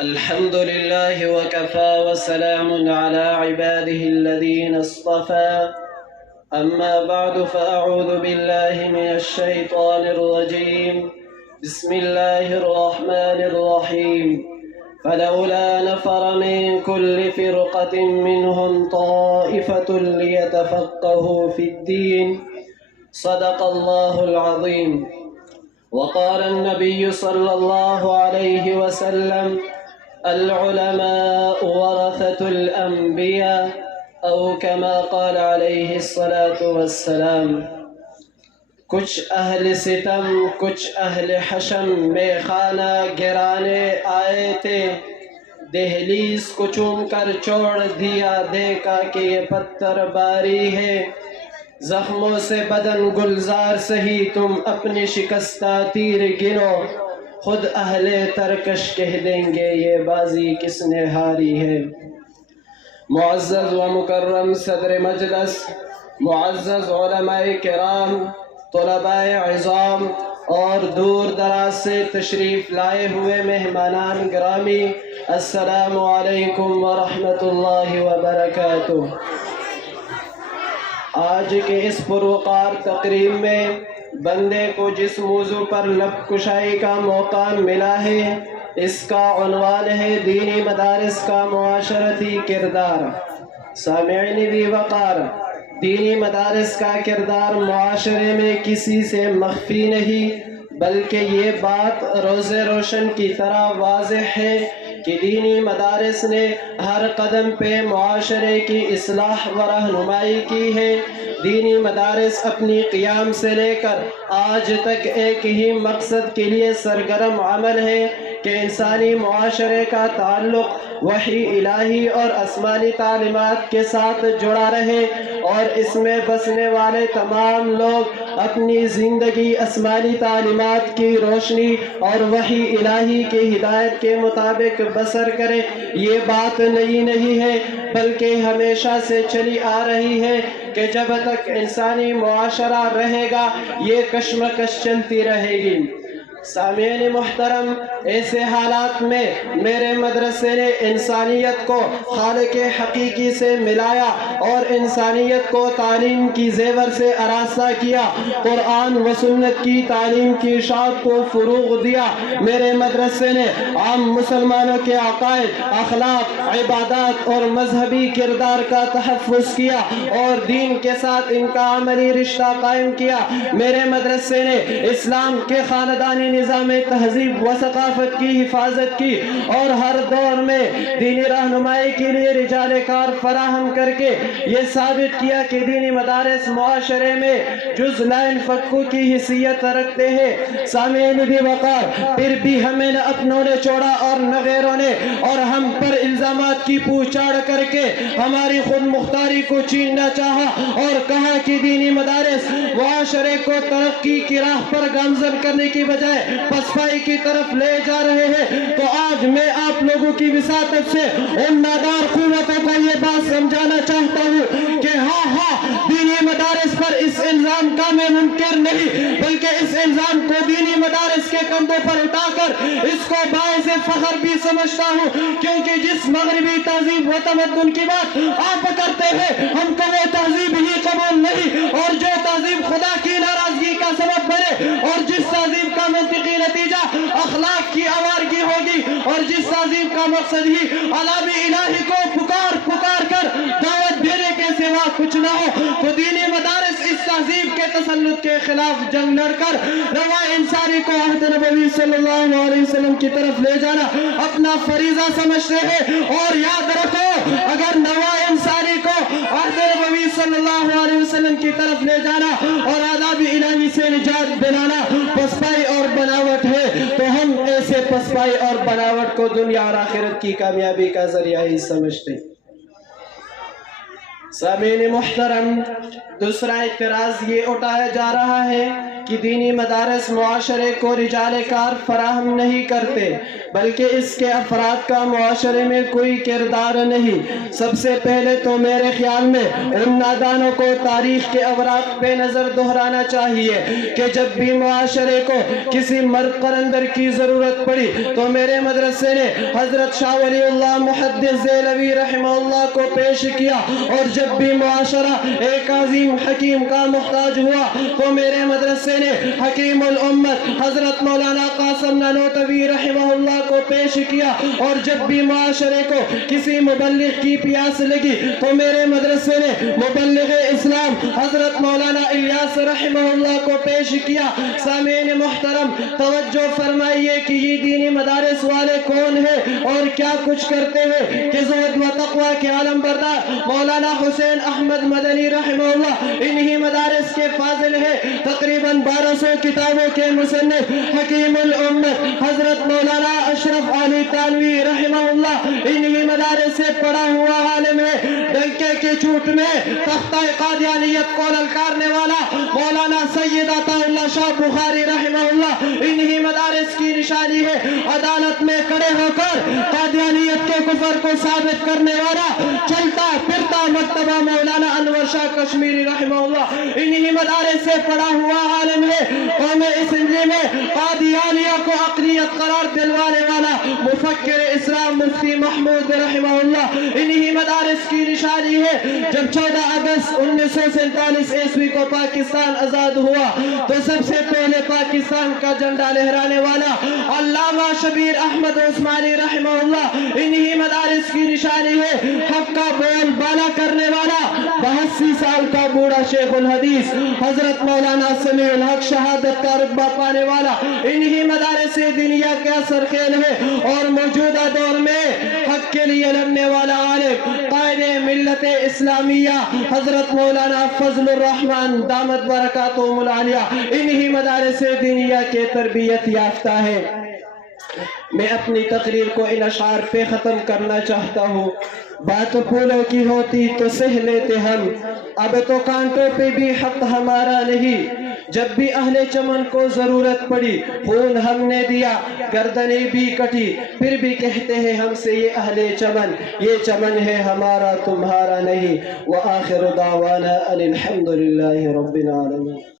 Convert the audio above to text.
الحمد لله وكفى وسلام على عباده الذين اصطفى. أما بعد فأعوذ بالله من الشيطان الرجيم. بسم الله الرحمن الرحيم. فلولا نفر من كل فرقة منهم طائفة ليتفقهوا في الدين. صدق الله العظيم. وقال النبي صلى الله عليه وسلم: العلماء ورثة الأنبياء، او كما قال علیہ الصلاۃ والسلام۔ کچھ اہل ستم، کچھ اہل حشم میں خانہ گرانے آئے تھے، دہلیز کو چوم کر چھوڑ دیا، دیکھا کہ یہ پتھر باری ہے، زخموں سے بدن گلزار سہی تم اپنی شکستہ تیر گنو، خود اہل ترکش کہہ دیں گے یہ بازی کس نے ہاری ہے۔ معزز و مکرم صدر مجلس، معزز علماء کرام، طلباء عظام اور دور دراز سے تشریف لائے ہوئے مہمانان گرامی، السلام علیکم ورحمۃ اللہ وبرکاتہ۔ آج کے اس پروقار تقریب میں بندے کو جس موضوع پر لب کشائی کا موقع ملا ہے، اس کا عنوان ہے دینی مدارس کا معاشرتی کردار۔ سامعین ذی وقار، دینی مدارس کا کردار معاشرے میں کسی سے مخفی نہیں، بلکہ یہ بات روز روشن کی طرح واضح ہے کہ دینی مدارس نے ہر قدم پہ معاشرے کی اصلاح و رہنمائی کی ہے۔ دینی مدارس اپنی قیام سے لے کر آج تک ایک ہی مقصد کے لیے سرگرم عمل ہے کہ انسانی معاشرے کا تعلق وحی الہی اور آسمانی تعلیمات کے ساتھ جڑا رہے، اور اس میں بسنے والے تمام لوگ اپنی زندگی آسمانی تعلیمات کی روشنی اور وحی الہی کی ہدایت کے مطابق بسر کرے۔ یہ بات نئی نہیں ہے، بلکہ ہمیشہ سے چلی آ رہی ہے کہ جب تک انسانی معاشرہ رہے گا یہ کشمکش چلتی رہے گی۔ سامعین محترم، ایسے حالات میں میرے مدرسے نے انسانیت کو خالق حقیقی سے ملایا اور انسانیت کو تعلیم کی زیور سے آراستہ کیا، قرآن و سنت کی تعلیم کی اشاعت کو فروغ دیا۔ میرے مدرسے نے عام مسلمانوں کے عقائد، اخلاق، عبادات اور مذہبی کردار کا تحفظ کیا اور دین کے ساتھ ان کا عملی رشتہ قائم کیا۔ میرے مدرسے نے اسلام کے خاندانی نظام تہذیب و ثقافت کی حفاظت کی اور ہر دور میں دینی رہنمائی کے لیے رجال کار فراہم کر کے یہ ثابت کیا کہ دینی مدارس معاشرے میں جز لا ينفکو کی حیثیت رکھتے ہیں۔ سامعین ذی وقار، پھر بھی ہمیں نہ اپنوں نے چھوڑا اور نہ غیروں نے، اور ہم پر الزامات کی پوچھاڑ کر کے ہماری خود مختاری کو چھیننا چاہا اور کہا کہ دینی مدارس معاشرے کو ترقی کی راہ پر گامزن کرنے کی بجائے پسپائی کی طرف لے جا رہے ہیں۔ تو آج میں آپ لوگوں کی وساطت سے ان نادار قوتوں کو یہ بات سمجھانا چاہتا ہوں کہ ہاں دینی مدارس پر اس الزام کا میں منکر نہیں، بلکہ اس الزام کو دینی مدارس کے کندھوں پر اٹھا کر اس کو باعث فخر بھی سمجھتا ہوں، کیونکہ جس مغربی تہذیب و تمدن کی بات آپ کرتے ہیں ہم کو وہ تہذیب ہی قبول نہیں، اور جو تہذیب خدا کی ناراضگی کا سبب بنے اور جس تہذیب کا منطقی نتیجہ اخلاق کی آوارگی ہوگی اور جس تہذیب کا مقصد ہی عذاب الہی کو پکار کر دعوت دینے کے سوا کچھ نہ ہو، تو دینی مدارس اس تہذیب کے تسلط کے خلاف جنگ لڑ کر روا انسانی کو عہد نبوی صلی اللہ علیہ وسلم کی طرف لے جانا اپنا فریضہ سمجھتے ہیں۔ اور یاد رکھو، اگر نوا انسانی کو عہد نبوی صلی اللہ علیہ وسلم کی طرف لے جانا اور عذاب الہی سے نجات دلانا پسپائی اور بناوٹ ہے، تو ہم ایسے پسپائی اور بناوٹ کو دنیا اور آخرت کی کامیابی کا ذریعہ ہی سمجھتے ہیں۔ سامعین محترم، دوسرا اعتراض یہ اٹھایا جا رہا ہے کہ دینی مدارس معاشرے کو رجال کار فراہم نہیں کرتے، بلکہ اس کے افراد کا معاشرے میں کوئی کردار نہیں۔ سب سے پہلے تو میرے خیال میں ان نادانوں کو تاریخ کے اوراق پہ نظر دہرانا چاہیے کہ جب بھی معاشرے کو کسی مرد قلندر کی ضرورت پڑی تو میرے مدرسے نے حضرت شاہ ولی اللہ محدث دہلوی رحمہ اللہ کو پیش کیا، اور جب بھی معاشرہ ایک عظیم حکیم کا محتاج ہوا تو میرے مدرسے نے حکیم الامت حضرت مولانا قاسم نانوتوی رحمہ اللہ کو پیش کیا، اور جب بھی معاشرے کو کسی مبلغ کی پیاس لگی تو میرے مدرسے نے مبلغ اسلام حضرت مولانا الیاس رحمہ اللہ کو پیش کیا۔ سامعین محترم، توجہ فرمائیے کہ یہ دینی مدارس والے کون ہیں اور کیا کچھ کرتے ہیں کہ زہد و تقوی کے عالم بردار مولانا حسین احمد مدنی رحمہ اللہ انہی مدارس کے فاضل ہیں۔ تقریباً 1200 کتابوں کے مصنف حکیم الامت حضرت مولانا اشرف علی تانوی رحمہ اللہ انہی مدارس سے پڑھا ہوا عالم ہے۔ ڈنکے کی چوٹ میں تختہ قادیانیت کو للکارنے والا مولانا سید عطا اللہ شاہ بخاری رحمہ اللہ انہی مدارس کی نشانی ہے۔ عدالت میں کھڑے ہو کر قادیانیت کے کفر کو ثابت کرنے والا چلتا پھرتا مکتبہ مولانا انور شاہ کشمیری رحمہ اللہ انہی مدارس سے پڑھا ہوا عالم ہے۔ قوم اسمبلی میں قادیانیہ کو اقلیت قرار دلوانے والا مفکر اسلام مفتی محمود رحمہ اللہ انہی مدارس کی نشانی ہے۔ جب 14 اگست 1947 عیسوی کو پاکستان آزاد ہوا تو سب سے پہلے پاکستان کا جھنڈا لہرانے والا علامہ شبیر احمد عثمانی رحمہ اللہ انہی مدارس کی نشانی ہے۔ حق کا بول بالا کرنے والا 82 سال کا بوڑھا شیخ الحدیث حضرت مولانا سمیع الحق شہادت کا رتبہ پانے والا انہی مدارس دنیا کا سرخیل ہے، اور موجودہ دور میں حق کے لیے لڑنے والا عالم قائد ملت اسلامیہ حضرت مولانا فضل الرحمن دامت برکاتہم العالیہ انہی مدارس دنیا کے تربیت یافتہ ہے۔ میں اپنی تقریر کو ان اشعار پہ ختم کرنا چاہتا ہوں۔ بات پھولوں کی ہوتی تو سہ لیتے ہم، اب تو کانٹوں پہ بھی حق ہمارا نہیں۔ جب بھی اہل چمن کو ضرورت پڑی خون ہم نے دیا، گردنیں بھی کٹی پھر بھی کہتے ہیں ہم سے یہ اہل چمن، یہ چمن ہے ہمارا تمہارا نہیں۔ وآخر دعوانا ان الحمد للہ رب العالمین۔